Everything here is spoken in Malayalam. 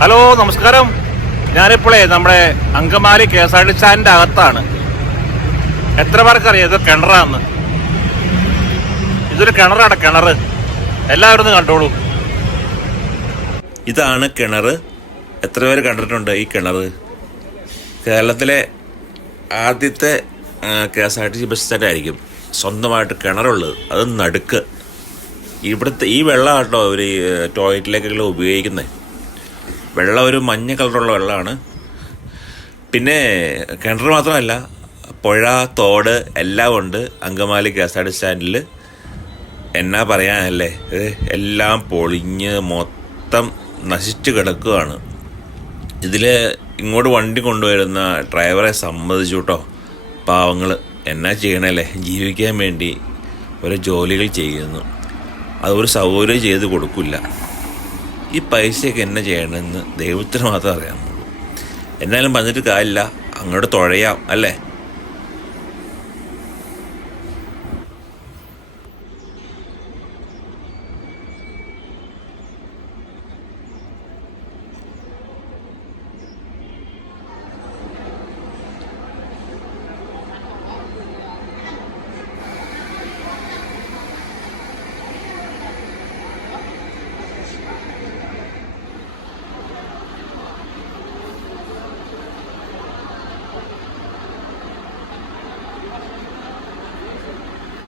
ഹലോ നമസ്കാരം. ഞാനിപ്പോഴേ നമ്മുടെ Angamaly K S R T സ്റ്റാൻഡിന്റെ അകത്താണ്. എത്ര പേർക്കറിയാം ഇത് കിണറാന്ന്. ഇതൊരു കിണറാണ് കിണർ എല്ലാവരും കണ്ടോളൂ. ഇതാണ് കിണർ എത്ര പേര് കണ്ടിട്ടുണ്ട് ഈ കിണർ കേരളത്തിലെ ആദ്യത്തെ K S R T C bus stand ആയിരിക്കും സ്വന്തമായിട്ട് കിണറുള്ളത്. അത് നടുക്ക്. ഇവിടുത്തെ ഈ വെള്ളമാണ് കേട്ടോ ഒരു ടോയ്ലറ്റിലേക്കെല്ലാം ഉപയോഗിക്കുന്നത്. വെള്ളം ഒരു മഞ്ഞ കളറുള്ള വെള്ളമാണ്. പിന്നെ കിണർ മാത്രമല്ല പുഴ തോട് എല്ലാം ഉണ്ട്. Angamaly K S R T സ്റ്റാൻഡിൽ. എന്നാ പറയാനല്ലേ? എല്ലാം പൊളിഞ്ഞ് മൊത്തം നശിച്ചു കിടക്കുകയാണ്. ഇതിൽ ഇങ്ങോട്ട് വണ്ടി കൊണ്ടുവരുന്ന ഡ്രൈവറെ സമ്മതിച്ചു കേട്ടോ. പാവങ്ങൾ എന്നാ ചെയ്യണല്ലേ? ജീവിക്കാൻ വേണ്ടി ഓരോ ജോലികൾ ചെയ്യുന്നു. അതൊരു സൗകര്യം ചെയ്ത് കൊടുക്കില്ല. ഈ പൈസയൊക്കെ എന്നെ ചെയ്യണമെന്ന് ദൈവത്തിന് മാത്രം അറിയാമുള്ളൂ എന്നാലും പറഞ്ഞിട്ട് കാര്യമില്ല. അങ്ങോട്ട് തുഴയാം അല്ലേ?